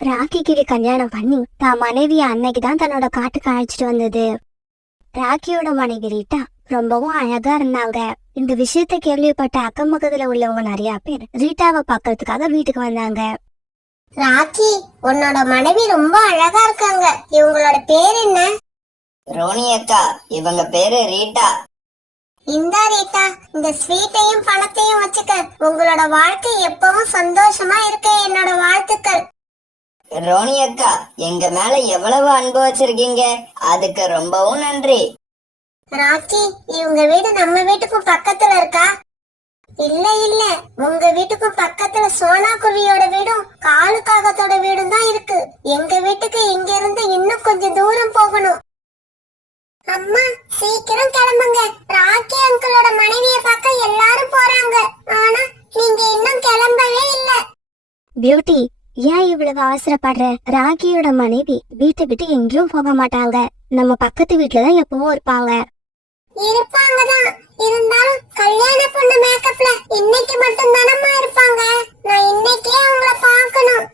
ராக்கி கிளி கல்யாணம் பண்ணி தான் மனைவிய அன்னைக்குதான் தன்னோட காட்டுக்கு அழைச்சிட்டு வந்தது. ராக்கியோட மனைவி ரீட்டா ரொம்பவும் அழகா இருந்தாங்க. இந்த விஷயத்த கேள்விப்பட்ட அக்கம் பக்கத்துல உள்ளவங்க நிறைய பேர் ரீட்டாவை பாக்குறதுக்காக வீட்டுக்கு வந்தாங்க. ராக்கி, உன்னோட மனைவி ரொம்ப அழகா இருக்காங்க. இவங்களோட பேர் என்ன? ரோனி அக்கா, இவங்க பேரு ரீட்டா. இந்தா ரீட்டா, இந்த ஸ்வீட்டையும் பணத்தையும் வச்சுக்க. உங்களோட வாழ்க்கை எப்பவும் சந்தோஷமா இருக்க என்னோட வாழ்த்துக்கள். ரோனி அக்கா, எங்க மேல எவ்வளவு அன்பு வச்சிருக்கீங்க, அதுக்கு ரொம்பவும் நன்றி. ராக்கி, இவங்க வீடு நம்ம வீட்டுக்கும் பக்கத்துல இருக்கா? இல்ல இல்ல, உங்க வீட்டுக்கும் பக்கத்துல சோனா குருவியோட வீடும் காலு காகத்தோட வீடும் தான் இருக்கு. எங்க வீட்டுக்கு இங்க இருந்து இன்னும் கொஞ்சம் தூரம் போகணும். அம்மா, சீக்கிரம் கிளம்புங்க. ராக்கி அங்கிளோட மனைவிய பார்க்க எல்லாரும் போறாங்க. ஆனா நீங்க இன்னும் கிளம்பவே இல்ல. பியூட்டி, ஏன் இவ்வளவு அவசரப்படுற? ராக்கியோட மனைவி வீட்டை விட்டு எங்கேயும் போக மாட்டாங்க. நம்ம பக்கத்து வீட்டுலதான் எப்பவும் இருப்பாங்க. இருப்பாங்கதான், இருந்தாலும் கல்யாண பொண்ணு மேக்கப்ல இன்னைக்கு மட்டும் தானம்மா இருப்பாங்க. நான் இன்னைக்கே அவங்கள பார்க்கணும்.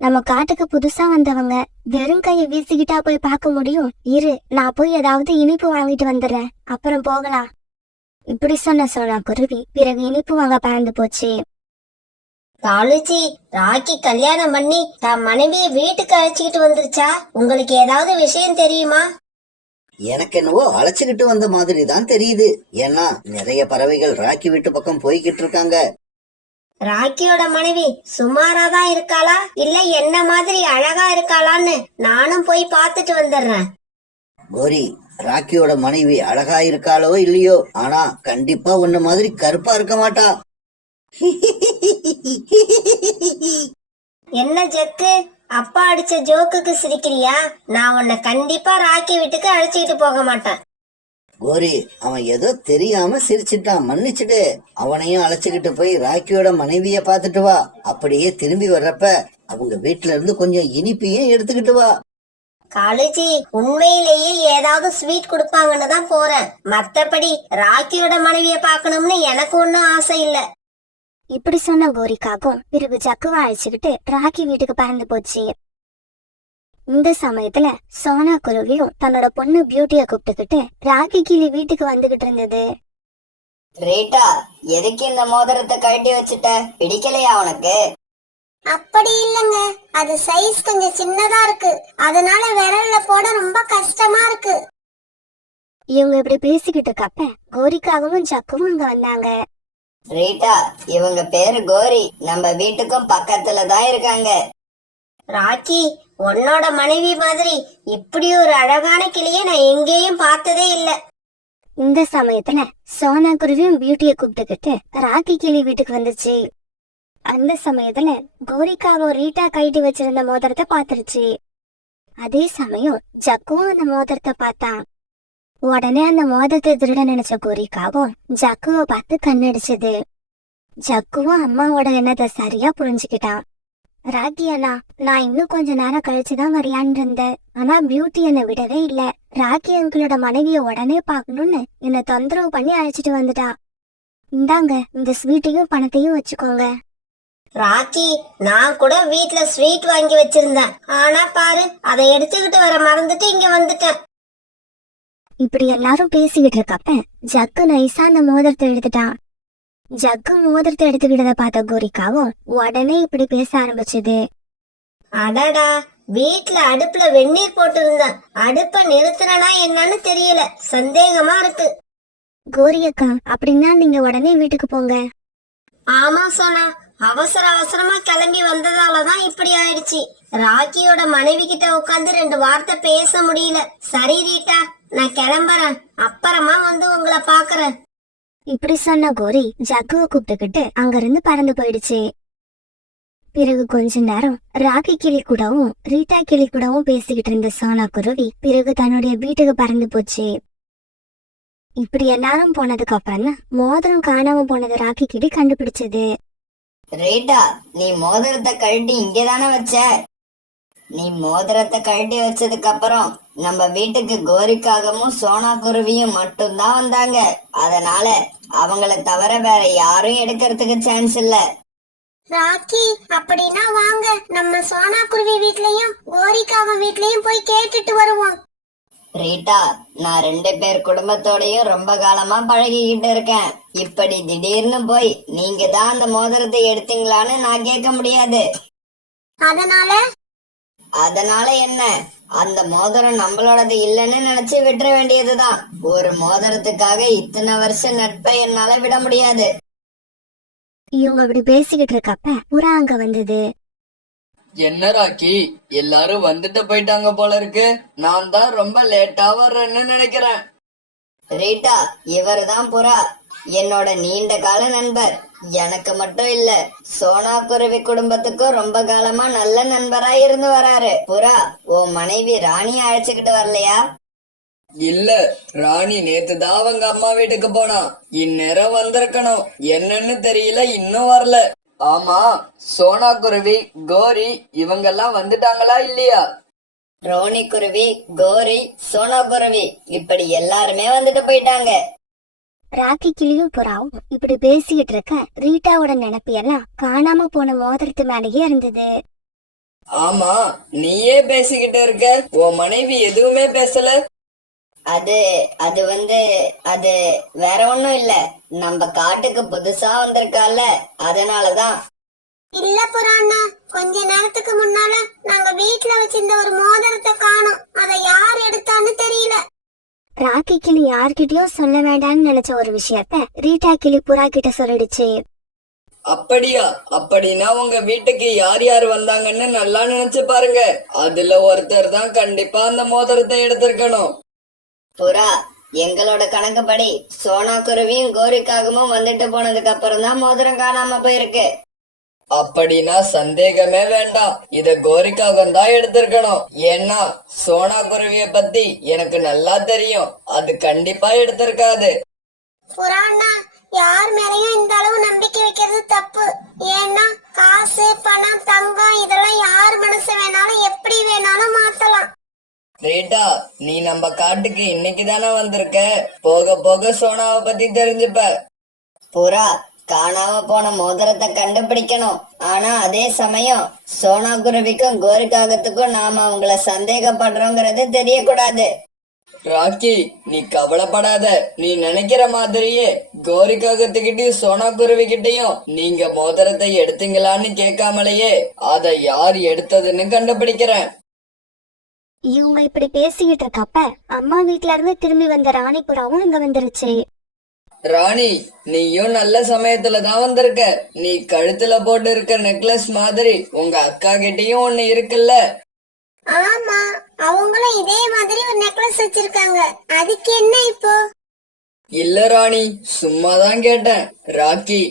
நம்ம காட்டுக்கு புதுசா வந்தவங்க வெறும் கையை வீசிக்கிட்டா போய் பார்க்க முடியும்? இரு, நான் போய் ஏதாவது இனிப்பு வாங்கிட்டு வந்துடுறேன், அப்புறம் போகலாம். இப்படி சொன்ன சோனா குருவி பிறகு இனிப்பு வாங்க பறந்து போச்சு. காலுச்சி, ராக்கி கல்யாணம் பண்ணி தான் மனைவிய வீட்டுக்கு அழைச்சிக்கிட்டு வந்துருச்சா? உங்களுக்கு ஏதாவது விஷயம் தெரியுமா? எனக்கு என்னவோ அழைச்சுக்கிட்டு வந்த மாதிரி தான் தெரியுது. ஏன்னா நிறைய பறவைகள் ராக்கி வீட்டு பக்கம் போய்கிட்டு இருக்காங்க. ராக்கியோட மனைவி சுமாராதான் இருக்காளா, இல்ல என்ன மாதிரி அழகா இருக்காளான்னு நானும் போய் பார்த்துட்டு வந்துடுறேன். கோரி, ராக்கியோட மனைவி அழகா இருக்காளோ இல்லையோ, ஆனா கண்டிப்பா உன்ன மாதிரி கருப்பா இருக்க மாட்டா. என்ன ஜக்கு, அப்பா அடிச்ச ஜோக்குக்கு சிரிக்கிறியா? நான் உன்னை கண்டிப்பா ராக்கி வீட்டுக்கு அழைச்சிட்டு போக மாட்டேன். கோரி, அவன் ஏதோ தெரியாம சிரிச்சிட்டான், மன்னிச்சுட்டு. அவனையும் அழைச்சுக்கிட்டு போய் ராக்கியோட மனைவிய பாத்துட்டு வா. அப்படியே திரும்பி வர்றப்ப அவங்க வீட்டுல இருந்து கொஞ்சம் இனிப்பையும் எடுத்துக்கிட்டு வா. காலேஜி, உண்மையிலேயே ஏதாவது ஸ்வீட் கொடுப்பாங்கன்னு தான் போறேன். மத்தபடி ராக்கியோட மனைவிய பாக்கணும்னு எனக்கு ஒன்னும் ஆசை இல்ல. இப்படி சொன்ன கோரிக்காகும் பிறகு ஜக்குவை அழைச்சுக்கிட்டு ராக்கி வீட்டுக்கு பறந்து போச்சு. இந்த சமயத்துல சோனா குருவியும் தன்னோட பொண்ணு பியூட்டிய கூப்பிட்டுக்கிட்டு ராக்கி கிளி வீட்டுக்கு வந்துகிட்டு இருந்தது. ரீட்டா, எதுக்கு இந்த மோதிரத்தை கழட்டி வச்சுட்ட? பிடிக்கலையா உனக்கு? அப்படி இல்லங்க, அது சைஸ் கொஞ்சம் சின்னதா இருக்கு, அதனால விரல்ல போட ரொம்ப கஷ்டமா இருக்கு. இவங்க இப்படி பேசிக்கிட்டு இருக்கப்ப கோரிக்காகவும் ஜக்குவும் அங்க வந்தாங்க. ரீட்டா, இவங்க பேரு கோரி, நம்ம வீட்டுக்கும் பக்கத்துல தான் இருக்காங்க. ராக்கி, உன்னோட மனைவி மாதிரி இப்படி ஒரு அழகான கிளிய நான் எங்கேயும் பார்த்ததே இல்ல. இந்த சமயத்துல சோனா குருவியும் பியூட்டிய கூப்பிட்டுக்கிட்டு ராக்கி கிளி வீட்டுக்கு வந்துச்சு. அந்த சமயத்துல கோரிக்காவும் ரீட்டா கைட்டு வச்சிருந்த மோதிரத்தை பாத்துருச்சு. அதே சமயம் ஜக்குவும் அந்த மோதிரத்தை பார்த்தான். உடனே அந்த மோதிரத்தை திருட நினைச்ச கோரிக்காவும் ஜக்குவை பார்த்து கண்ணடிச்சது. ஜக்குவும் அம்மாவோட எண்ணத்தை சரியா புரிஞ்சுக்கிட்டான். ராக்கி அண்ணா, நான் இன்னும் கொஞ்ச நேரம் கழிச்சுதான் வரையான்னு இருந்தேன். ஆனா பியூட்டி என்னை விடவே இல்ல. ராக்கி அங்கிளோட மனைவிய உடனே பாக்கணும்னு என்னை தொந்தரவு பண்ணி அழைச்சிட்டு வந்துட்டா. இந்தாங்க, இந்த ஸ்வீட்டையும் பணத்தையும் வச்சுக்கோங்க. ராக்கி, நான் கூட வீட்ல ஸ்வீட் வாங்கி வச்சிருந்தேன். ஆனா பாரு, அதை எடுத்துக்கிட்டு வர மறந்துட்டு இங்க வந்துட்டேன். இப்படி எல்லாரும் பேசிக்கிட்டு இருக்கப்ப ஜக்கு நைஸா அந்த மோதிரத்தை எடுத்துட்டான். ஜக்கு மோதிரத்தை எடுத்துக்கிட்டத பார்த்த கோரிக்காவும் உடனே இப்படி பேச ஆரம்பிச்சது. அடடா, வீட்ல அடுப்புல வெந்நீர் போட்டு இருந்தேன். அடுப்ப நிறுத்துறனா என்னன்னு தெரியல, சந்தேகமா இருக்கு. கோரியக்கா, அப்படின்னா நீங்க உடனே வீட்டுக்கு போங்க. ஆமா சோனா, அவசர அவசரமா கிளம்பி வந்ததாலதான் இப்படி ஆயிடுச்சு. ராக்கியோட மனைவி கிட்ட உட்காந்து 2 வார்த்தை பேச முடியல. சரி ரீட்டா, நான் கிளம்புறேன், அப்புறமா வந்து உங்களை பாக்குறேன். இப்படி சொன்ன கோரி ஜக்குவை கூப்பிட்டுக்கிட்டு அங்கிருந்து பறந்து போயிடுச்சு. பிறகு கொஞ்ச நேரம் ராக்கி கிளி கூடவும் ரீட்டா கிளி கூடவும் பேசிக்கிட்டு இருந்த சோனா குருவி பிறகு தன்னுடைய வீட்டுக்கு பறந்து போச்சு. இப்படி எல்லாரும் போனதுக்கு அப்புறம் மோதிரம் காணாம போனது ராக்கி கிளி கண்டுபிடிச்சது. ரீட்டா, நீ மோதிரத்தை கழட்டி இங்கதானே வச்ச? நீ மோதிரத்தை கழட்டி வச்சதுக்கு அப்புறம் நம்ம வீட்டுக்கு கோரிக்காகவும் சோனா குருவியும் மட்டும்தான் வந்தாங்க. அதனால அவங்கள தவிர வேற யாரும் எடுக்கிறதுக்கு சான்ஸ் இல்ல. ராக்கி, அப்படின்னா வாங்க நம்ம நம்ம சோனா குருவி வீட்லயும் கோரிக்காக வீட்லயும் போய் கேட்டுட்டு வருவோம். ரீட்டா, நான் 2 பேர் குடும்பத்தோடயும் ரொம்ப காலமா பழகிக்கிட்டு இருக்கேன். இப்படி திடீர்னு போய் நீங்க தான் அந்த மோதிரத்தை எடுத்தீங்களான்னு நான் கேட்க முடியாது. அதனால என்ன, அந்த மோதிரம் நம்மளோடது இல்லைன்னு நினைச்சு விட்டுற வேண்டியதுதான். ஒரு மோதிரத்துக்காக இத்தனை வருஷம் நட்பை என்னால விட முடியாது. இவங்க அப்படி பேசிக்கிட்டு இருக்கப்ப புறா அங்க வந்தது. என்ன ராக்கி, எல்லாரும் வந்துட்டு போயிட்டாங்க போல இருக்கு. நான் தான் ரொம்ப லேட்டா வர்றேன்னு நினைக்கிறேன். ரீட்டா, இவர்தான் புறா, என்னோட நீண்ட கால நண்பர். எனக்கு மட்டும் இல்ல, சோனா குருவி குடும்பத்துக்கும் ரொம்ப காலமா நல்ல நண்பரா இருந்து வராரு. புறா, உன் மனைவி ராணிய அழைச்சுக்கிட்டு வரலையா? இல்ல, ராணி நேத்து தான் அவங்க அம்மா வீட்டுக்கு போனா. இந்நேரம் வந்திருக்கணும். என்னன்னு தெரியல, இன்னும் வரல. ஆமா, சோனா குருவி, கோரி இவங்கெல்லாம் வந்துட்டாங்களா இல்லையா? ரோனி குருவி, கோரி, சோனா குருவி இப்படி எல்லாருமே வந்துட்டு போயிட்டாங்க. ராக்கி கிளியும் புறாவும் இப்படி பேசிக்கிட்டு இருக்க ரீட்டாவோட நினைப்பு எல்லாம் காணாம போன மோதிரத்து மேலேயே இருந்தது. ஆமா, நீயே பேசிக்கிட்டு இருக்க, உன் மனைவி எதுவுமே பேசல. அது அது வந்து அது வேற ஒண்ணும் இல்ல, நம்ம காட்டுக்கு புதுசா வந்திருக்கால, அதனாலதான். இல்ல புறாண்ணா, கொஞ்ச நேரத்துக்கு முன்னால நாங்க வீட்ல வச்சிருந்த ஒரு மோதிரத்தை காணோம். அதை யார் எடுத்தான்னு தெரியல. ராக்கி கிளி யார்கிட்டயோ சொல்ல வேண்டாம்னு நினைச்ச ஒரு விஷயத்த ரீட்டா கிளி புறா கிட்ட சொல்லிடுச்சு. அப்படியா? அப்படின்னா உங்க வீட்டுக்கு யார் யார் வந்தாங்கன்னு நல்லா நினைச்சு பாருங்க. அதுல ஒருத்தர் தான் கண்டிப்பா அந்த மோதிரத்தை எடுத்திருக்கணும். புறா, எங்களோட கணக்குப்படி சோனா குருவியும் கோரிக்காகவும் வந்துட்டு போனதுக்கு அப்புறம் தான் மோதிரம் காணாம போயிருக்கு. அப்படின்னா சந்தேகமே வேண்டாம், இத கோரிக்காகம் தான் எடுத்திருக்கணும். ஏன்னா சோனா குருவிய பத்தி எனக்கு நல்லா தெரியும். அது கண்டிப்பா எடுத்திருக்காது. புறாண்ணா, யார் மேலயும் இந்த அளவு நம்பிக்கை வைக்கிறது தப்பு. ஏன்னா காசு, பணம், தங்கம் இதெல்லாம் யார் மனசு வேணாலும் எப்படி வேணாலும் மாத்தலாம். ரீட்டா, நீ நம்ம காட்டுக்கு இன்னைக்கு தானே வந்திருக்க. போக போக சோனாவை பத்தி தெரிஞ்சுப்ப. புறா, காணாம போன மோதிரத்தை கண்டுபிடிக்கணும். ஆனா அதே சமயம் சோனா குருவிக்கும் கோரிக்காகத்துக்கும் நாம அவங்கள சந்தேகப்படுறோங்கிறது தெரியக்கூடாது. ராக்கி, நீ கவலைப்படாத. நீ நினைக்கிற மாதிரியே கோரிக்காகத்துக்கிட்டையும் சோனா குருவி கிட்டையும் நீங்க மோதிரத்தை எடுத்தீங்களான்னு கேட்காமலேயே அதை யார் எடுத்ததுன்னு கண்டுபிடிக்கிறேன். இவங்க இப்படி பேசிக்கிட்டு இருக்கப்ப அம்மா வீட்ல இருந்து திரும்பி வந்த ராணி புறாவும் இங்க வந்துருச்சு. ராணி, நீயும் நல்ல சமயத்துல தான் வந்திருக்க. நீ கழுத்துல போட்டு இருக்க நெக்லஸ் மாதிரி உங்க அக்கா கிட்டயும் ஒண்ணு இருக்குல்ல? ஆமா, அவங்களும் இதே மாதிரி ஒரு நெக்லஸ் வச்சிருக்காங்க. அதுக்கு என்ன இப்போ? இல்ல ராணி, சும்மாதான் கேட்டேன். ராக்கி,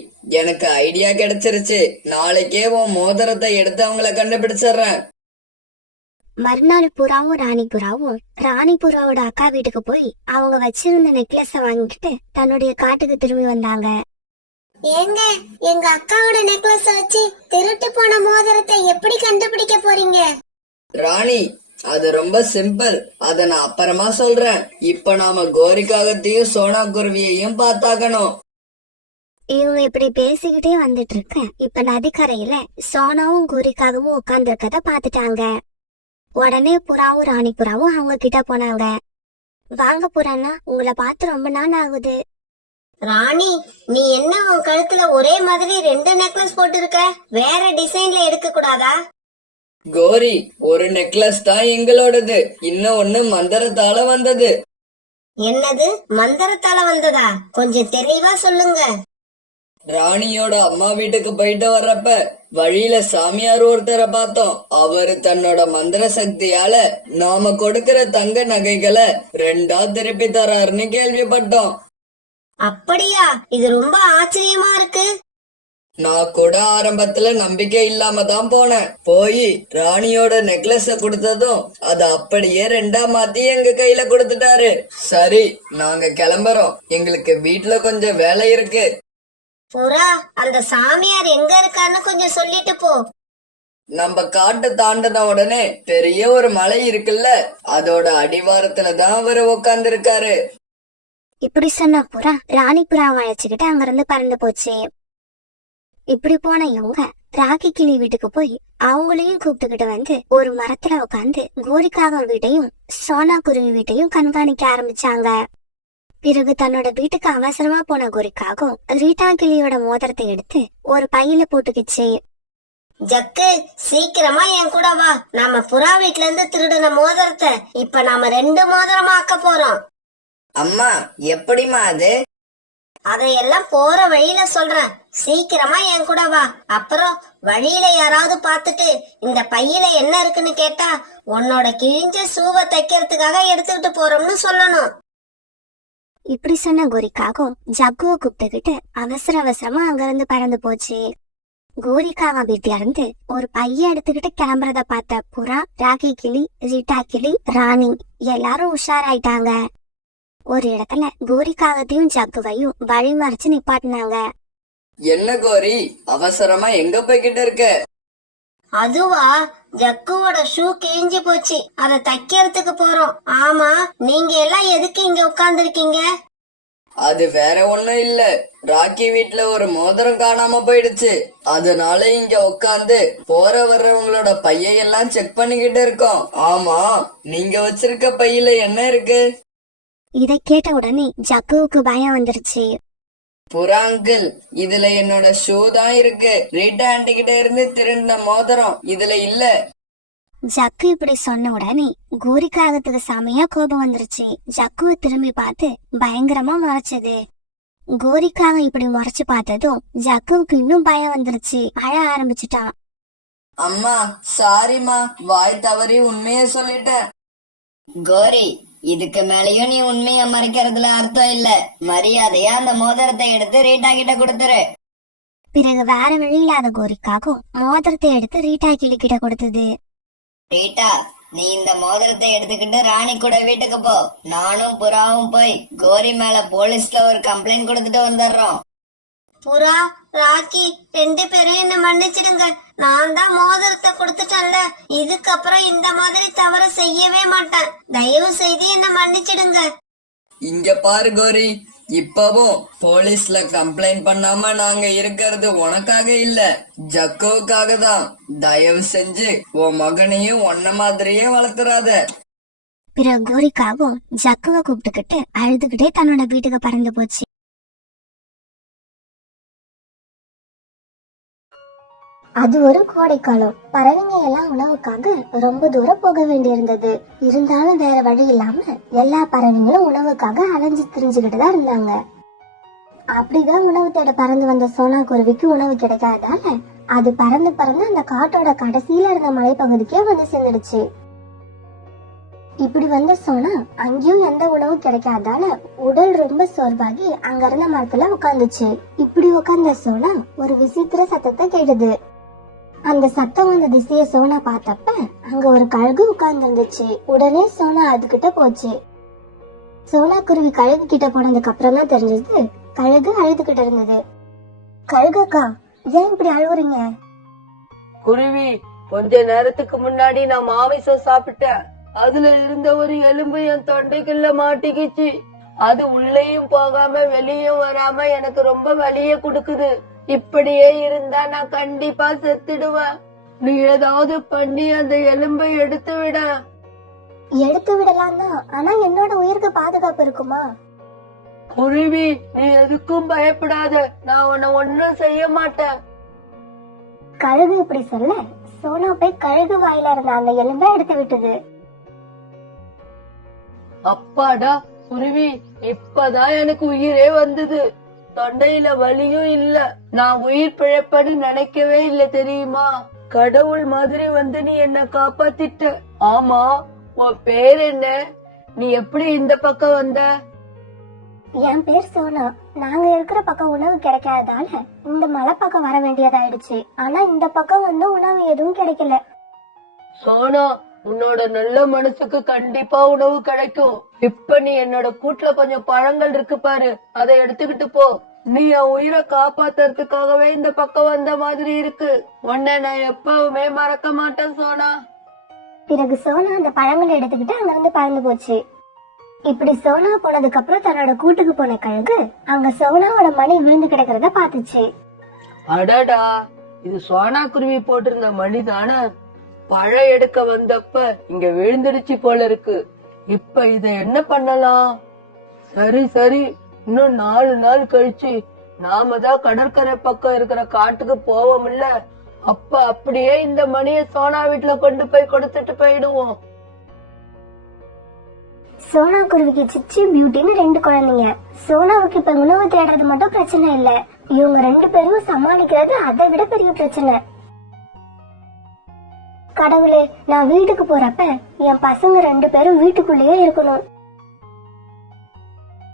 எனக்கு ஐடியா கிடைச்சிருச்சு. நாளைக்கே உன் மோதிரத்தை எடுத்து அவங்கள கண்டுபிடிச்சிடுறேன். மறுநாள் புறாவும் ராணி புறாவோட அக்கா வீட்டுக்கு போய் அவங்க வச்சிருந்த நெக்லஸ வாங்கிட்டு தன்னுடைய காட்டுக்கு திரும்பி வந்தாங்க. ஏங்க, எங்க அக்காவோட நெக்லஸ் வச்சு திருட்டு போன மோதிரத்தை எப்படி கண்டுபிடிக்க போறீங்க? ராணி, அது ரொம்ப சிம்பிள். அத நான் அப்புறமா சொல்றேன். இப்ப நாம கோரிக்காகத்தையும் சோனா குருவியையும் பார்த்தாக்கணும். இவங்க இப்படி பேசிக்கிட்டே வந்துட்டு இருக்க இப்ப நதிக்கரையில சோனாவும் கோரிக்காகவும் உட்கார்ந்து இருக்கத பாத்துட்டாங்க. உடனே புறாவும் ராணி புறாவும் அவங்க கிட்ட போனாங்க. வாங்க புறாண்ணா, உங்களை பார்த்து ரொம்ப நாள் ஆகுது. ராணி, நீ என்ன உன் கழுத்துல ஒரே மாதிரி 2 நெக்லஸ் போட்டிருக்க? வேற டிசைன்ல எடுக்க கூடாதா? கோரி, ஒரு நெக்லஸ் தான் எங்களோடது, இன்னும் ஒண்ணு மந்திரத்தால வந்தது. என்னது, மந்திரத்தால வந்ததா? கொஞ்சம் தெளிவா சொல்லுங்க. ராணியோட அம்மா வீட்டுக்கு போயிட்டு வர்றப்ப வழியில சாமியார் ஒருத்தரை பார்த்தோம். அவரு தன்னோட மந்திர சக்தியால நாம கொடுக்கிற தங்க நகைகளை 2ஆ திருப்பி தராருன்னு கேள்விப்பட்டோம். அப்படியா? இது ரொம்ப ஆச்சரியமா இருக்கு. நான் கூட ஆரம்பத்துல நம்பிக்கை இல்லாம தான் போனேன். போய் ராணியோட நெக்லஸ கொடுத்ததும் அது அப்படியே 2ஆ மாத்தி எங்க கையில கொடுத்துட்டாரு. சரி, நாங்க கிளம்புறோம். எங்களுக்கு வீட்டுல கொஞ்சம் வேலை இருக்கு. புறா, அந்த சாமியார் எங்க இருக்கான்னு கொஞ்சம் சொல்லிட்டு போ. நம்ம காட்டு தாண்டின உடனே பெரிய ஒரு மலை இருக்குல்ல, அதோட அடிவாரத்துல தான் அவரு உட்கார்ந்து இருக்காரு. இப்படி சொன்ன புறா ராணி புறாவை அழைச்சுக்கிட்டு அங்கிருந்து பறந்து போச்சு. இப்படி போன இவங்க ராக்கி கிளி வீட்டுக்கு போய் அவங்களையும் கூப்பிட்டுக்கிட்டு வந்து ஒரு மரத்துல உட்காந்து கோரிக்காகம் வீட்டையும் சோனா குருவி வீட்டையும் கண்காணிக்க ஆரம்பிச்சாங்க. பிறகு தன்னோட வீட்டுக்கு அவசரமா போன கோரிக்காகம் ரீட்டா கிளியோட மோதிரத்தை எடுத்து ஒரு பையில போட்டுக்கிச்சு. ஜக்கு, சீக்கிரமா என் கூட வா. நாம புறா வீட்ல இருந்து திருடின மோதிரத்தை இப்ப நாம 2 மோதிரமா ஆக்க போறோம். அம்மா எப்படிம்மா அது? அதையெல்லாம் போற வழியில சொல்றேன். சீக்கிரமா என் கூட வா. அப்புறம் வழியில யாராவது பார்த்துட்டு இந்த பையில என்ன இருக்குன்னு கேட்டா உன்னோட கிழிஞ்ச சூவை தைக்கிறதுக்காக எடுத்துக்கிட்டு போறோம்னு சொல்லணும். இப்படி சொன்ன கோரிக்காகம் ஜக்குவை கூப்பிட்டுக்கிட்டு அவசர அவசரமா அங்கிருந்து பறந்து போச்சு. கோரிக்காக வீட்டுல இருந்து ஒரு பைய எடுத்துக்கிட்டு கிளம்புறத பார்த்த புறா, ராக்கி கிளி, ரீட்டா கிளி, ராணி எல்லாரும் உஷாராயிட்டாங்க. ஒரு இடத்துல கோரிக்காகத்தையும் ஜக்குவையும் வழி மறைச்சு நிப்பாட்டினாங்க. என்ன கோரி, அவசரமா எங்க போய்கிட்டு இருக்க? அதுவா, ஜக்குவோட ஷூ கிழிஞ்சு போச்சு. அத தைக்கிறதுக்கு போறோம். ஆமா, நீங்க எல்லாம் எதுக்கு இங்க உட்கார்ந்துருக்கீங்க? அது வேற ஒண்ணும் இல்ல, ராக்கி வீட்ல ஒரு மோதிரம் காணாம போயிடுச்சு. அதனால இங்க உட்காந்து போற வர்றவங்களோட பையெல்லாம் செக் பண்ணிக்கிட்டு இருக்கோம். ஆமா, நீங்க வச்சிருக்க பையில என்ன இருக்கு? இதை கேட்ட உடனே ஜக்குவுக்கு பயம் வந்துருச்சு. புறா அங்கிள், இதுல என்னோட ஷூ தான் இருக்கு. ரீட்டா ஆண்டி கிட்ட இருந்து திருடின மோதிரம் இதுல இல்ல. ஜக்கு இப்படி சொன்ன உடனே கோரிக்காகத்துக்கு செமையா கோபம் வந்துருச்சு. ஜக்குவை திரும்பி பார்த்து பயங்கரமா முறைச்சது. கோரிக்காக இப்படி முறைச்சு பார்த்ததும் ஜக்குவுக்கு இன்னும் பயம் வந்துருச்சு. அழ ஆரம்பிச்சுட்டான். அம்மா சாரிம்மா, வாய் தவறி உண்மைய சொல்லிட்டேன். கோரி, இதுக்கு மேலயும் நீ உண்மைய மறைக்கிறதுல அர்த்தம் இல்ல. மரியாதையா அந்த மோதிரத்தை எடுத்து ரீட்டா கிட்ட கொடுத்துரு. பிறகு வேற வழி இல்லாத கோரிக்காகும் மோதிரத்தை எடுத்து ரீட்டா கிளி கிட்ட கொடுத்தது. ரீட்டா, நீ இந்த மோதிரத்தை எடுத்துக்கிட்டு ராணி கூட வீட்டுக்கு போ. நானும் புறாவும் போய் கோரி மேல போலீஸ்ல ஒரு கம்ப்ளைண்ட் கொடுத்துட்டு வந்துடுறோம். புறா, ராக்கி 2 பேரும் என்ன மன்னிச்சிடுங்க. நான் தான் மோதிரத்தை கொடுத்துட்டேன்ல. இதுக்கப்புறம் இந்த மாதிரி தவறு செய்யவே மாட்டேன். தயவு செய்து என்ன மன்னிச்சிடுங்க. இங்க பாரு கோரி, இப்பவும் போலீஸ்ல கம்ப்ளைண்ட் பண்ணாம நாங்க இருக்கிறது உனக்காக இல்ல, ஜக்குவுக்காக தான். தயவு செஞ்சு உன் மகனையும் உன்ன மாதிரியே வளர்த்துறாத. பிறகு கோரிக்காகும் ஜக்குவை கூப்பிட்டுக்கிட்டு அழுதுகிட்டே தன்னோட வீட்டுக்கு பறந்து போச்சு. அது ஒரு கோடைக்காலம். பறவைங்க எல்லாம் உணவுக்காக ரொம்ப தூரம் போக வேண்டியிருந்தது. இருந்தாலும் வேற வழி இல்லாம எல்லா பறவைங்களும் உணவுக்காக அலைஞ்சு திரிஞ்சுக்கிட்டு தான் இருந்தாங்க. அப்படிதான் உணவு தேட பறந்து வந்த சோனா குருவிக்கு உணவு கிடைக்காததால அது பறந்து பறந்து அந்த காட்டோட கடைசியில இருந்த மலைப்பகுதிக்கே வந்து சேர்ந்துடுச்சு. இப்படி வந்த சோனா அங்கேயும் எந்த உணவும் கிடைக்காதால உடல் ரொம்ப சோர்வாகி அங்க இருந்த மரத்துல உட்காந்துச்சு. இப்படி உட்கார்ந்த சோனா ஒரு விசித்திர சத்தத்தை கேட்டது. அந்த சத்தம் வந்த திசைய சோனா பார்த்தப்ப அங்க ஒரு கழுகு உட்கார்ந்து இருந்துச்சு. உடனே சோனா அதுகிட்ட போச்சு. சோனா குருவி கழுகு கிட்ட போனதுக்கு அப்புறம் தான் தெரிஞ்சது கழுகு அழுதுகிட்டு இருந்தது. கழுகக்கா, ஏன் இப்படி அழுவுறீங்க? குருவி, கொஞ்ச நேரத்துக்கு முன்னாடி நான் மாமிசம் சாப்பிட்டேன். அதுல இருந்த ஒரு எலும்பு என் தொண்டைக்குள்ள மாட்டிக்கிச்சு. அது உள்ளேயும் போகாம வெளியும் வராம எனக்கு ரொம்ப வலிய கொடுக்குது. இப்படியே இருந்தா நான் கண்டிப்பா செத்துடுவேன். நீ ஏதாவது பண்ணி அந்த எலும்பை எடுத்து விட. எடுத்து விடலாம் தான், ஆனா என்னோட உயிருக்கு பாதுகாப்பு இருக்குமா? குருவி, நீ எதுக்கும் பயப்படாத. நான் உன்னை ஒன்னும் செய்ய மாட்டேன். கழுகு இப்படி சொல்ல சோனா போய் கழுகு வாயில இருந்த அந்த எலும்பை எடுத்து விட்டது. அப்பாடா குருவி, இப்பதான் எனக்கு உயிரே வந்தது. தொண்டையில வலியும் இல்ல. நான் உயிர் பிழைப்பன்னு நினைக்கவே இல்ல தெரியுமா? கடவுள் மாதிரி வந்து நீ என்ன காப்பாத்திட்ட. ஆமா, உன் பேர் என்ன? நீ எப்படி இந்த பக்கம் வந்த? என் பேர் சோனா. நாங்க இருக்கிற பக்கம் உணவு கிடைக்காததால இந்த மலை பக்கம் வர வேண்டியதாயிடுச்சு. ஆனா இந்த பக்கம் வந்து உணவு எதுவும் கிடைக்கல. சோனா, உன்னோட நல்ல மனசுக்கு கண்டிப்பா உணவு கிடைக்கும். இப்ப நீ என்னோட கூட்டுல கொஞ்சம் பழங்கள் இருக்கு பாரு, அதை எடுத்துக்கிட்டு போ. நீ என் உயிரை காப்பாத்துறதுக்காகவே இந்த பக்கம் வந்த மாதிரி இருக்கு. உன்னை நான் எப்பவுமே மறக்க மாட்டேன் சோனா. பிறகு சோனா அந்த பழங்களை எடுத்துக்கிட்டு அங்கிருந்து பறந்து போச்சு. இப்படி சோனா போனதுக்கு அப்புறம் தன்னோட கூட்டுக்கு போன கழுகு அங்க சோனாவோட மணி விழுந்து கிடக்கிறத பாத்துச்சு. அடடா, இது சோனா குருவி போட்டிருந்த மணி தானே? பழம் எடுக்க வந்தப்ப இங்க விழுந்துடுச்சு போல இருக்கு. இப்ப இத என்ன பண்ணலாம்? சரி சரி, இன்னும் 4 நாள் கழிச்சு நாம தான் கடற்கரை பக்கம் இருக்கிற காட்டுக்கு போவோம்ல, அப்ப அப்படியே இந்த மணிய சோனா வீட்டுல கொண்டு போய் கொடுத்துட்டு போயிடுவோம். சோனா குருவிக்கு சிச்சி பியூட்டின்னு 2 குழந்தைங்க. சோனாவுக்கு இப்ப உணவு தேடுறது மட்டும் பிரச்சனை இல்ல, இவங்க 2 பேரும் சமாளிக்கிறது அதை விட பெரிய பிரச்சனை. கடவுளே, நான் வீட்டுக்கு போறப்ப என் பசங்க 2 பேரும் வீட்டுக்குள்ளேயே இருக்கணும்.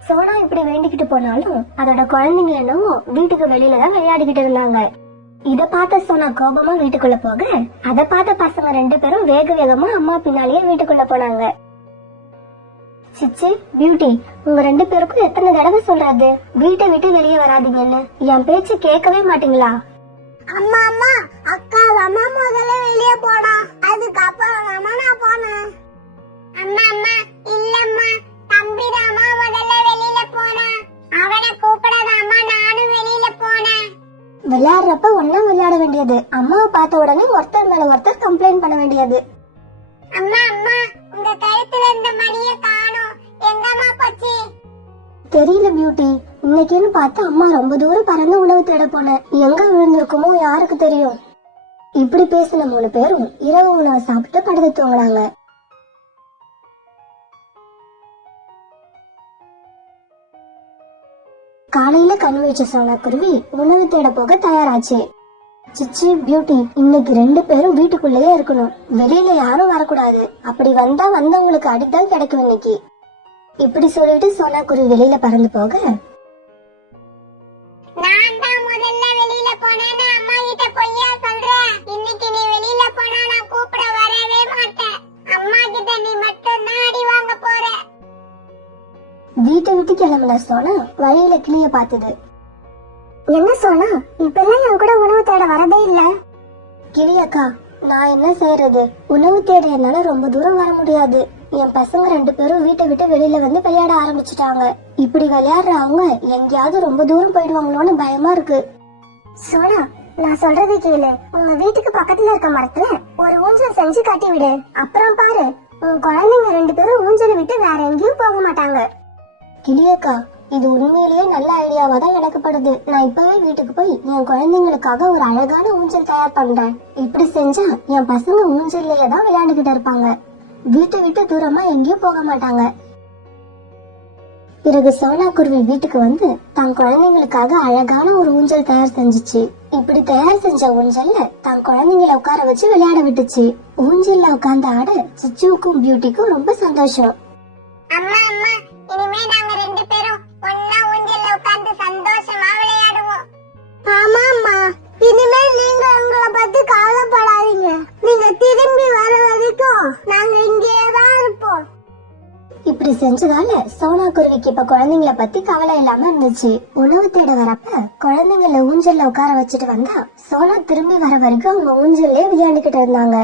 சோனா இப்படி வேண்டிக்கிட்டு போனாலும் அதோட குழந்தைங்க என்னவோ வீட்டுக்கு வெளியில தான் விளையாடிக்கிட்டு இருந்தாங்க. இத பார்த்த சோனா கோபமா வீட்டுக்குள்ள போக, அத பார்த்த பசங்க 2 பேரும் வேக வேகமா அம்மா பின்னாலேயே வீட்டுக்குள்ள போனாங்க. சிச்சி, பியூட்டி, உங்க 2 பேருக்கும் எத்தனை தடவை சொல்றது வீட்டை விட்டு வெளியே வராதீங்கன்னு? என் பேச்சு கேட்கவே மாட்டீங்களா? அம்மா அம்மா, அக்கா அம்மா முதல்ல வெளியே போனா, அதுக்கப்புறம் அம்மா நான் போனேன். அம்மா அம்மா, இல்லம்மா, தம்பி அம்மா முதல்ல வெளியில போனா, அவனை கூப்பிடாதாம்மா நானும் வெளியில போனேன். விளையாடுறப்ப ஒன்னா விளையாட வேண்டியது, அம்மாவை பார்த்த உடனே ஒருத்தர் மேல ஒருத்தர் கம்ப்ளைண்ட் பண்ண வேண்டியது. அம்மா அம்மா, உங்க கழுத்துல இருந்த மணிய காணோம், எங்கம்மா போச்சு? தெரியல பியூட்டி, இன்னைக்குன்னு பார்த்து அம்மா ரொம்ப தூரம் பறந்து உணவு தேட போனேன். எங்க விழுந்திருக்குமோ யாருக்கு தெரியும். இப்படி பேசின 3 பேரும் இரவு உணவை சாப்பிட்டு படுத்து தூங்கினாங்க. காலையில கண் வச்ச சோனா குருவி உணவு தேட போக தயாராச்சு. சிச்சி, பியூட்டி, இன்னைக்கு 2 பேரும் வீட்டுக்குள்ளேயே இருக்கணும், வெளியில யாரும் வரக்கூடாது. அப்படி வந்தா வந்தவங்களுக்கு அடிதான் கிடைக்கும் இன்னைக்கு. இப்படி சொல்லிட்டு சோனா குருவி வெளியில பறந்து போக, நான் தான் முதல்ல வெளியில போனேன்னு அம்மா கிட்ட பொய்யா சொல்றேன். இன்னைக்கு நீ வெளியில போனா நான் கூப்பிட வரவே மாட்டேன். அம்மா கிட்ட நீ மட்டும் தான் அடி வாங்க போற. வீட்டை விட்டு கிளம்புன சோனா வழியில கிளிய பார்த்தது. என்ன சோனா, இப்பெல்லாம் என் கூட உணவு தேட வரதே இல்ல? கிளியக்கா, நான் என்ன செய்யறது, உணவு தேட என்னால ரொம்ப தூரம் வர முடியாது. என் பசங்க 2 பேரும் வீட்டை விட்டு வெளியில வந்து விளையாட ஆரம்பிச்சுட்டாங்க. இப்படி விளையாடுற அவங்க எங்கேயாவது ரொம்ப தூரம் போயிடுவாங்களோன்னு பயமா இருக்கு. சோனா, நான் சொல்றதை கேளு. உங்க வீட்டுக்கு பக்கத்துல இருக்க மரத்துல ஒரு ஊஞ்சல் செஞ்சு கட்டி விடு. அப்புறம் பாரு, உன் குழந்தைங்க 2 பேரும் ஊஞ்சலை விட்டு வேற எங்கேயும் போக மாட்டாங்க. கிளியக்கா, இது உண்மையிலேயே நல்ல ஐடியாவா தான் எனக்கு படுது. நான் இப்பவே வீட்டுக்கு போய் என் குழந்தைங்களுக்காக ஒரு அழகான ஊஞ்சல் தயார் பண்றேன். இப்படி செஞ்சா என் பசங்க ஊஞ்சல்லையே தான் விளையாண்டுகிட்டு இருப்பாங்க, வீட்டை விட்டு தூரமா எங்கேயும் போக மாட்டாங்க. பிறகு சோனா குருவி வீட்டுக்கு வந்து தன் குழந்தைங்களுக்காக அழகான ஒரு ஊஞ்சல் தயார் செஞ்சுச்சு. இப்படி தயார் செஞ்ச ஊஞ்சல்ல தன் குழந்தைங்களை உட்கார வச்சு விளையாட விட்டுச்சு. ஊஞ்சல்ல உட்கார்ந்து ஆட சிச்சுவுக்கும் பியூட்டிக்கும் ரொம்ப சந்தோஷம். அம்மா அம்மா, இனிமே நாங்க 2 பேரும் ஒண்ணா ஊஞ்சல்ல உட்கார்ந்து சந்தோஷமா விளையாடுவோம். ஆமா அம்மா, இனிமேல் நீங்க உங்களை பத்தி கவலைப்படாதீங்க. நீங்க திரும்பி வர வரைக்கும் நாங்க இங்கேயே தான் இருப்போம். இப்படி செஞ்சதால சோனா குருவிக்கு இப்ப குழந்தைங்களை பத்தி கவலை இல்லாம இருந்துச்சு. உணவு தேட வரப்ப குழந்தைங்கள ஊஞ்சல்ல உட்கார வச்சுட்டு வந்தா சோனா திரும்பி வர வரைக்கும் அவங்க ஊஞ்சல்லே விளையாண்டுகிட்டு இருந்தாங்க.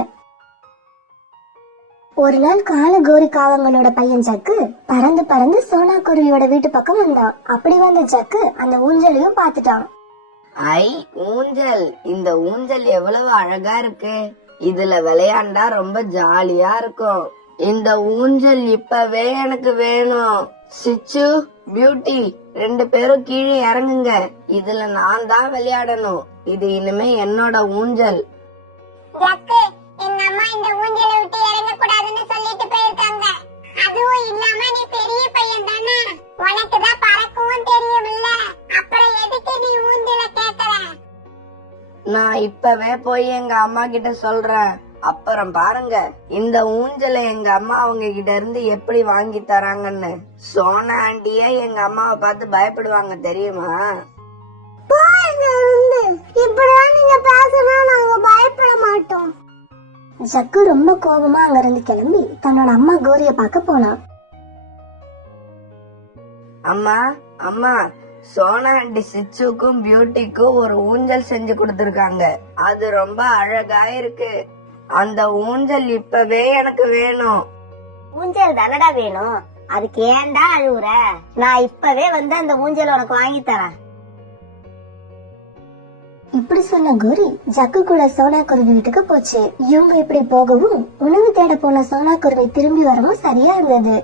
ஒரு நாள் கால கோரி காவங்களோட பையன் ஜக்கு பறந்து பறந்து சோனா குருவியோட வீட்டு பக்கம் வந்தான். அப்படி வந்த ஜக்கு அந்த ஊஞ்சலையும் பாத்துட்டான். ஐ, ஊஞ்சல்! இந்த ஊஞ்சல் எவ்வளவு அழகா இருக்கு. இதுல விளையாண்டா ரொம்ப ஜாலியா இருக்கும். இந்த ஊஞ்சல் இப்பவே எனக்கு வேணும். சிச்சு, பியூட்டி, 2 பேரும் கீழே இறங்குங்க. இதுல நான் தான் விளையாடணும். இது இனிமே என்னோட ஊஞ்சல். ஜக்கு, எங்க அம்மா இந்த ஊஞ்சலை விட்டு இறங்க கூடாதுன்னு சொல்லிட்டு போயிருக்காங்க. அதுவும் இல்லாம நீ பெரிய பையன் தானே, உனக்கு தான் பறக்கவும் தெரியும்ல, அப்புறம் எதுக்கு நீ ஊஞ்சலை கேட்கற? நான் இப்பவே போய் எங்க அம்மா கிட்ட சொல்றேன். அப்புறம் பாருங்க இந்த ஊஞ்சலை எங்க அம்மா அவங்க கிட்ட இருந்து எப்படி வாங்கி தராங்கன்னு. சோனா ஆண்டியே எங்க அம்மாவை பார்த்து பயப்படுவாங்க தெரியுமா? இப்படிதான் நீங்க பேசினா நாங்க பயப்பட மாட்டோம். ஜக்கு ரொம்ப கோபமா அங்க இருந்து கிளம்பி தன்னோட அம்மா கோரிய பார்க்க போனான். அம்மா அம்மா, சோனா ஆண்டி சிச்சுக்கும் பியூட்டிக்கும் ஒரு ஊஞ்சல் செஞ்சு கொடுத்திருக்காங்க. அது ரொம்ப அழகா இருக்கு. அந்த ஊஞ்சல் இப்பவே எனக்கு வேணும். ஊஞ்சல் தானடா வேணும், அதுக்கு ஏன்டா அழுவுற? நான் இப்பவே வந்து அந்த ஊஞ்சல் உனக்கு வாங்கி தரேன். இப்படி சொன்ன கோரி ஜக்கு கூட சோனா குருவி வீட்டுக்கு போச்சு. இவங்க இப்படி போகவும் உணவு தேட போன சோனா குருவி திரும்பி வரவும் சரியா இருந்தது.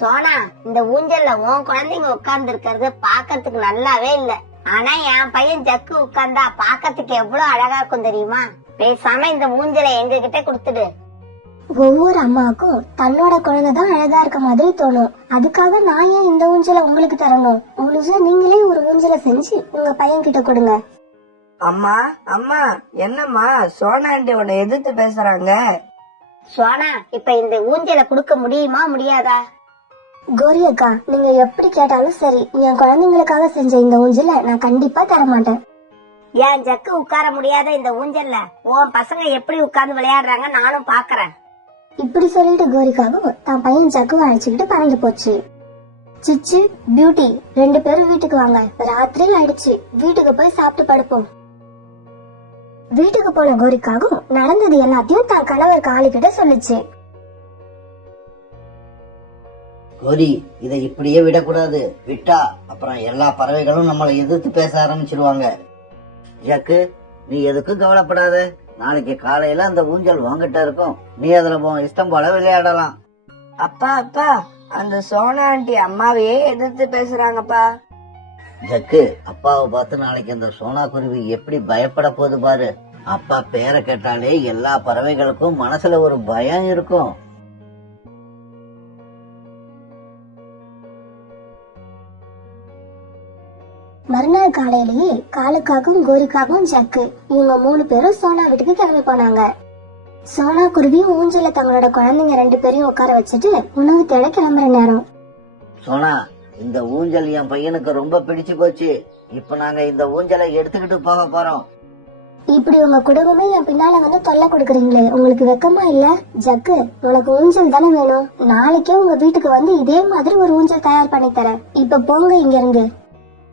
சோனா, இந்த ஊஞ்சல்ல உன் குழந்தைங்க உட்கார்ந்து இருக்கிறது பாக்கிறதுக்கு நல்லாவே இல்ல. ஆனா என் பையன் ஜக்கு உட்கார்ந்தா பாக்கிறதுக்கு எவ்வளவு அழகா இருக்கும் தெரியுமா? பேசாம இந்த ஊஞ்சலை எங்க கிட்ட கொடுத்துடு. ஒவ்வொரு அம்மாவுக்கும் தன்னோட குழந்தைதான் அழகா இருக்க மாதிரி தோணும். அதுக்காக நான் ஏன் இந்த ஊஞ்சலை உங்களுக்கு தரணும்? முடிஞ்சா நீங்களே ஒரு ஊஞ்சலை செஞ்சு உங்க பையன் கிட்ட கொடுங்க. அம்மா அம்மா, என்னம்மா சோனா ஆண்டி உன்னை எதிர்த்து பேசுறாங்க? சோனா, இப்ப இந்த ஊஞ்சலை கொடுக்க முடியுமா முடியாதா? கோரி அக்கா, நீங்க எப்படி கேட்டாலும் சரி, என் குழந்தைங்களுக்காக செஞ்ச இந்த ஊஞ்சலை நான் கண்டிப்பா தர மாட்டேன். ஏன் ஜக்கு உட்கார முடியாத இந்த ஊஞ்சல்ல உன் பசங்க எப்படி உட்கார்ந்து விளையாடுறாங்க நானும் பாக்குறேன். இப்படி சொல்லிட்டு கோரிக்காகவும் தான் பையன் ஜக்குவை அழைச்சுக்கிட்டு பறந்து போச்சு. சிச்சு, பியூட்டி 2 பேரும் வீட்டுக்கு வாங்க, ராத்திரி ஆயிடுச்சு, வீட்டுக்கு போய் சாப்பிட்டு படுப்போம். வீட்டுக்கு போன கோரிக்காகவும் நடந்தது எல்லாத்தையும் தான் கணவர் காளிக்கிட்ட சொல்லுச்சு. கோரி, இதை இப்படியே விடக்கூடாது. விட்டா அப்புறம் எல்லா பறவைகளும் நம்மளை எதிர்த்து பேச ஆரம்பிச்சிருவாங்க. ஜக்கு, நீ எதுக்கும் கவலைப்படாத. நாளைக்கு காலையில அந்த ஊஞ்சல் வாங்கிட்ட இருக்கும். நீ அதுல இஷ்டம் போல விளையாடலாம். அப்பா அப்பா, அந்த சோனா ஆண்டி அம்மாவையே எதிர்த்து பேசுறாங்கப்பா. ஜக்கு, அப்பாவை பார்த்து நாளைக்கு அந்த சோனா குருவி எப்படி பயப்பட போகுது பாரு. அப்பா பேரை கேட்டாலே எல்லா பறவைகளுக்கும் மனசுல ஒரு பயம் இருக்கும். மறுநாள் காலையிலேயே காலுக்காகவும் கோரிக்காகவும் ஜக்கு இவங்க 3 பேரும் சோனா வீட்டுக்கு கிளம்பி போனாங்க. சோனா குருவியும் ஊஞ்சல தங்களோட குழந்தைங்க 2 பேரையும் உட்கார வச்சுட்டு உணவு தேட கிளம்புற நேரம். சோனா, இந்த ஊஞ்சல் என் பையனுக்கு ரொம்ப பிடிச்சு போச்சு. இப்ப நாங்க இந்த ஊஞ்சலை எடுத்துக்கிட்டு போக போறோம். இப்படி உங்க குடும்பமே என் பின்னால வந்து தொல்லை கொடுக்குறீங்களே, உங்களுக்கு வெக்கமா இல்ல? ஜக்கு, உனக்கு ஊஞ்சல் தானே வேணும், நாளைக்கே உங்க வீட்டுக்கு வந்து இதே மாதிரி ஒரு ஊஞ்சல் தயார் பண்ணி தரேன். இப்ப போங்க இங்க இருந்து.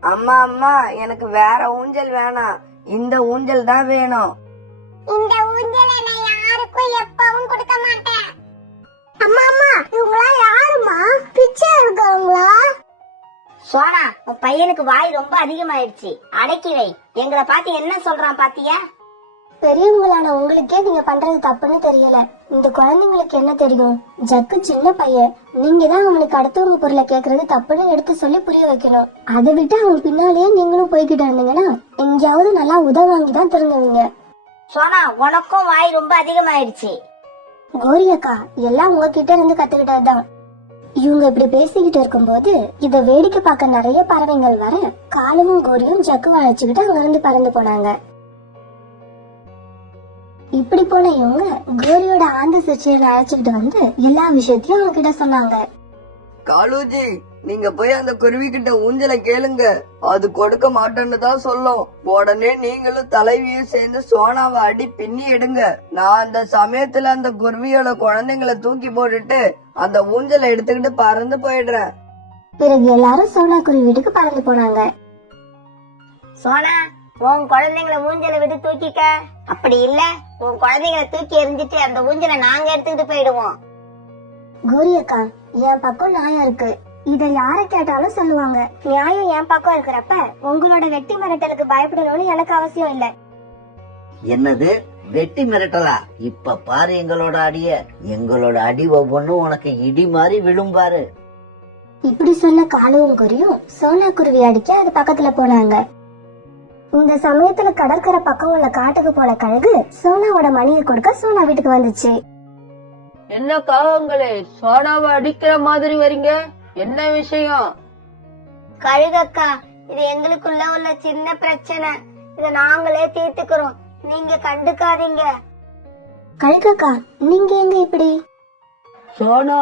அம்மா அம்மா, எனக்கு வேற ஊஞ்சல் வேணாம், இந்த ஊஞ்சல் தான் வேணும். இந்த ஊஞ்சலை நான் யாருக்கும் எப்பவும் கொடுக்க மாட்டேன். அம்மா அம்மா, இவங்களா யாருமா? பிச்சை இருக்கவங்களா? சோனா, உன் பையனுக்கு வாய் ரொம்ப அதிகமாயிடுச்சு, அடக்கி வை. எங்களை பார்த்து என்ன சொல்றான் பாத்தியா? பெரியவங்களான உங்களுக்கே நீங்க பண்றது தப்புன்னு தெரியல, இந்த குழந்தைங்களுக்கு என்ன தெரியும்? ஜக்கு சின்ன பையன், நீங்க தான் அவனுக்கு அடுத்தவங்க பொருளை கேக்குறது தப்புன்னு எடுத்து சொல்லி புரிய வைக்கணும். அதை விட்டு அவன் பின்னாலேயே நீங்களும் போய்கிட்டு இருந்தீங்கன்னா எங்கேயாவது நல்லா உதவாங்கி தான் திருந்துவீங்க. சோனா, உனக்கும் வாய் ரொம்ப அதிகமாயிடுச்சு. கோரி அக்கா, எல்லாம் உங்ககிட்ட இருந்து கத்துக்கிட்டதுதான். இவங்க இப்படி பேசிக்கிட்டு இருக்கும்போது இத வேடிக்கை பார்க்க நிறைய பறவைகள் வர காலுவும் கோரியும் ஜக்குவை அழைச்சுக்கிட்டு அங்க இருந்து பறந்து போனாங்க. இப்படி போன இவங்க கோரியோட ஆந்த சிற்சியனை அழைச்சுக்கிட்டு வந்து எல்லா விஷயத்தையும் அவங்க கிட்ட சொன்னாங்க. காலுஜி, நீங்க போய் அந்த குருவி கிட்ட ஊஞ்சலை கேளுங்க, அது கொடுக்க மாட்டேன்னு தான் சொல்லும். உடனே நீங்களும் தலைவியும் சேர்ந்து சோனாவை அடி பின்னி எடுங்க. நான் அந்த சமயத்துல அந்த குருவியோட குழந்தைங்களை தூக்கி போட்டுட்டு அந்த ஊஞ்சலை எடுத்துக்கிட்டு பறந்து போயிடுறேன். பிறகு எல்லாரும் சோனா குருவி வீட்டுக்கு பறந்து போனாங்க. சோனா, உன் குழந்தைங்களை ஊஞ்சலை விட்டு தூக்கிக்க. அப்படி இல்ல, உன் குழந்தைங்களை தூக்கி எறிஞ்சிட்டு அந்த ஊஞ்சலை நாங்க எடுத்துக்கிட்டு போயிடுவோம். கோரி அக்கா, என் பக்கம் நியாயம் இருக்கு, இத யார கேட்டாலும் சொல்லுவாங்க. நியாயம் என் பக்கம் இருக்கிறப்ப உங்களோட வெட்டி மிரட்டலுக்கு பயப்படணும்னு எனக்கு அவசியம் இல்ல. என்னது வெட்டி மிரட்டலா? இப்ப பாரு எங்களோட அடிய. எங்களோட அடி ஒவ்வொன்னும் உனக்கு இடி மாதிரி விழும் பாரு. இப்படி சொன்ன காலுவும் குறியும் சோனா குருவி அடிக்க அது பக்கத்துல போனாங்க. இந்த சமயத்துல கடற்கரை பக்கம் உள்ள காட்டுக்கு போன கழுகு சோனாவோட மணியை கொடுக்க சோனா வீட்டுக்கு வந்துச்சு. என்ன காவங்களே, சோனாவை அடிக்கிற மாதிரி வரீங்க, என்ன விஷயம்? கழுகக்கா, இது எங்களுக்குள்ள உள்ள சின்ன பிரச்சனை, இத நாங்களே தீர்த்துக்கிறோம், நீங்க கண்டுக்காதீங்க. கழுகக்கா, நீங்க எங்க இப்படி? சோனா,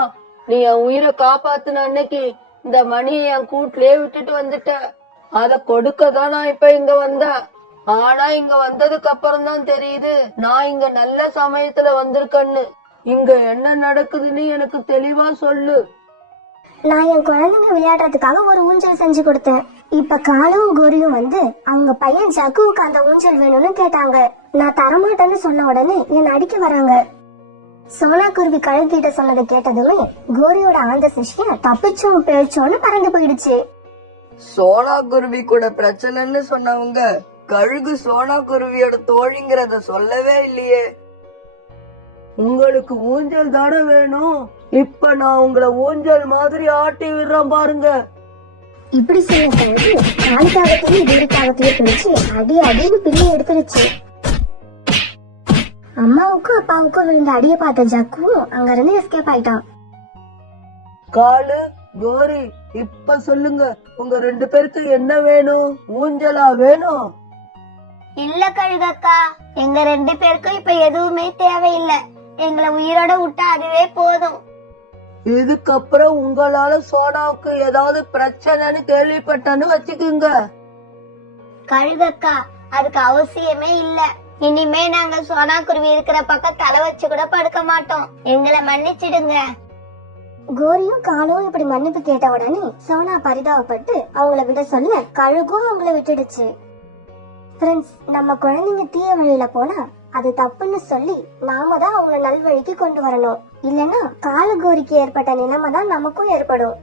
நீ என் உயிரை காப்பாத்துன அன்னைக்கு இந்த மணியை என் கூட்டிலே விட்டுட்டு வந்துட்ட. அத கொடுக்கதான் நான் இப்ப இங்க வந்தேன். ஆனா இங்க வந்ததுக்கு அப்புறம் தான் தெரியுது நான் இங்க நல்ல சமயத்துல வந்திருக்கேன்னு. இங்க என்ன நடக்குதுன்னு எனக்கு தெளிவா சொல்லு. நான் என் குழந்தைங்க விளையாடுறதுக்காக ஒரு ஊஞ்சல் செஞ்சு கொடுத்தேன். இப்ப காலும் கோரியும் வந்து அவங்க பையன் ஜக்குவுக்கு அந்த ஊஞ்சல் வேணும்னு கேட்டாங்க. நான் தரமாட்டேன்னு சொன்ன உடனே என்ன அடிக்க வராங்க. சோனா குருவி கழுகிட்ட சொன்னதை கேட்டதுமே கோரியோட ஆந்த சிஷ்ய தப்பிச்சோம் பேச்சோன்னு பறந்து போயிடுச்சு. சோனா குருவி கூட பிரச்சனைன்னு சொன்னவங்க கழுகு சோனா குருவியோட தோழிங்கிறத சொல்லவே இல்லையே. உங்களுக்கு ஊஞ்சல் தானே வேணும், இப்ப நான் உங்களை ஊஞ்சல் மாதிரி ஆட்டி விடுறேன் பாருங்க. இப்படி சொல்ல கழுகு காலுக்காகத்தையும் வீடுக்காகத்தையும் பிடிச்சு அடின்னு பிள்ளை எடுத்துருச்சு. அம்மாவுக்கும் அப்பாவுக்கும் விழுந்த அடியை பார்த்த ஜக்குவும் அங்க இருந்து எஸ்கேப் ஆயிட்டான். காலு, கோரி, இப்ப சொல்லுங்க, உங்க 2 பேருக்கு என்ன வேணும்? ஊஞ்சலா வேணும்? இல்ல கழுகக்கா, எங்க 2 பேருக்கும் இப்ப எதுவுமே தேவையில்லை. எங்களை உயிரோட விட்டா அதுவே போதும். இதுக்கப்புறம் உங்களால சோனாவுக்கு ஏதாவது பிரச்சனைன்னு கேள்விப்பட்டேன்னு வச்சுக்குங்க. கழுகக்கா, அதுக்கு அவசியமே இல்ல. இனிமே நாங்க சோனா குருவி இருக்கிற பக்கம் தலை வச்சு கூட படுக்க மாட்டோம். எங்களை மன்னிச்சிடுங்க. கோரியும் காலும் இப்படி மன்னிப்பு கேட்ட உடனே சோனா பரிதாபப்பட்டு அவங்கள விட சொல்ல கழுகும் அவங்கள விட்டுடுச்சு. ஃப்ரெண்ட்ஸ், நம்ம குழந்தைங்க தீய வழியில போனா அது தப்புன்னு சொல்லி நாம தான் அவங்கள நல்வழிக்கு கொண்டு வரணும். இல்லைன்னா கால கோரிக்கு ஏற்பட்ட நிலைமை தான் நமக்கும் ஏற்படும்.